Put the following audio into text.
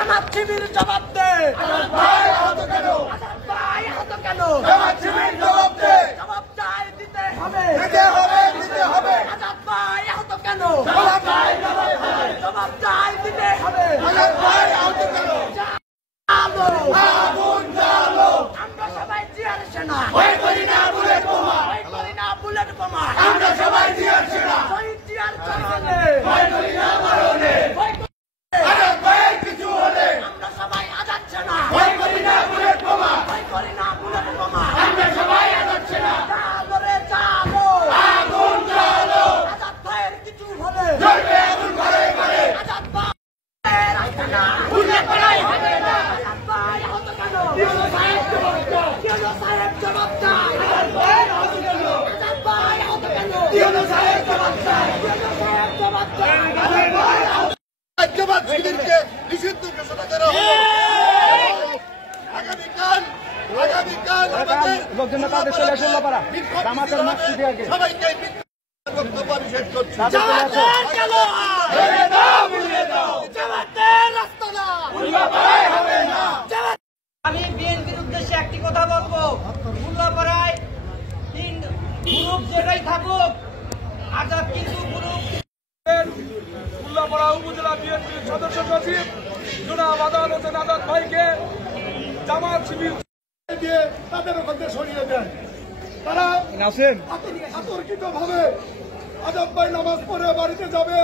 জামাত শিবির জবাব দে। আজাদ ভাই আহত কেন? আজাদ ভাই আহত কেন? জামাত শিবির জবাব দে। জবাব চাই, দিতে হবে, দিতে হবে, দিতে হবে। আজাদ ভাই আহত কেন? জবাব চাই, জবাব চাই, দিতে হবে। আজাদ ভাই আহত কেন? আলো আগুন জ্বালো, আমরা সবাই জিয়ার সেনা, ভয় করি না বুলেট বোমা, ভয় করি না বুলেট বোমা, আমরা সবাই জিয়ার সেনা, শহীদ জিয়ার চরণে, ভয় করি না মরণে, আজাদ ভাইয়ের কিছু হলে আমরা সবাই আজাদ সেনা, ভয় করি না বুলেট বোমা, ভয় করি না বুলেট বোমা, আমরা সবাই আজাদ সেনা। জ্বালো রে জ্বালো, আগুন জ্বালো, আজাদ ভাইয়ের কিছু হলে জ্বলবে আগুন ঘরে ঘরে। আজাদ ভাইয়ের আস্তানা উল্লে করাই হবে না। আজাদ ভাই আহত কেন? সাহেব জবাব দাও, সাহেব জবাব দাও। আজাদ ভাই আহত কেন? আজাদ ভাই আহত কেন? সাহেব জবাব দাও, সাহেব জবাব দাও। আজাদ ভাই আহত জামাত শিবিরকে নিষিদ্ধ ঘোষণা করা হবে। আগামীকাল সবাইকে বক্তব্য নিষেধ করছি। আমি বিএনপির উদ্দেশ্যে একটি কথা বলবো, উল্লাপাড়ায় 3 গ্রুপ যেটাই থাকুক, আজাদ কিন্তু গ্রুপ। উল্লাপাড়া উপজেলা বিএনপির সদস্য সচিব জনাব আজাদ হোসেন আজাদ ভাইকে জামাত শিবির দিয়ে তাদের ওখান থেকে সরিয়ে দেন। তারা অতর্কিত ভাবে আজাদ ভাই নামাজ পড়ে বাড়িতে যাবে,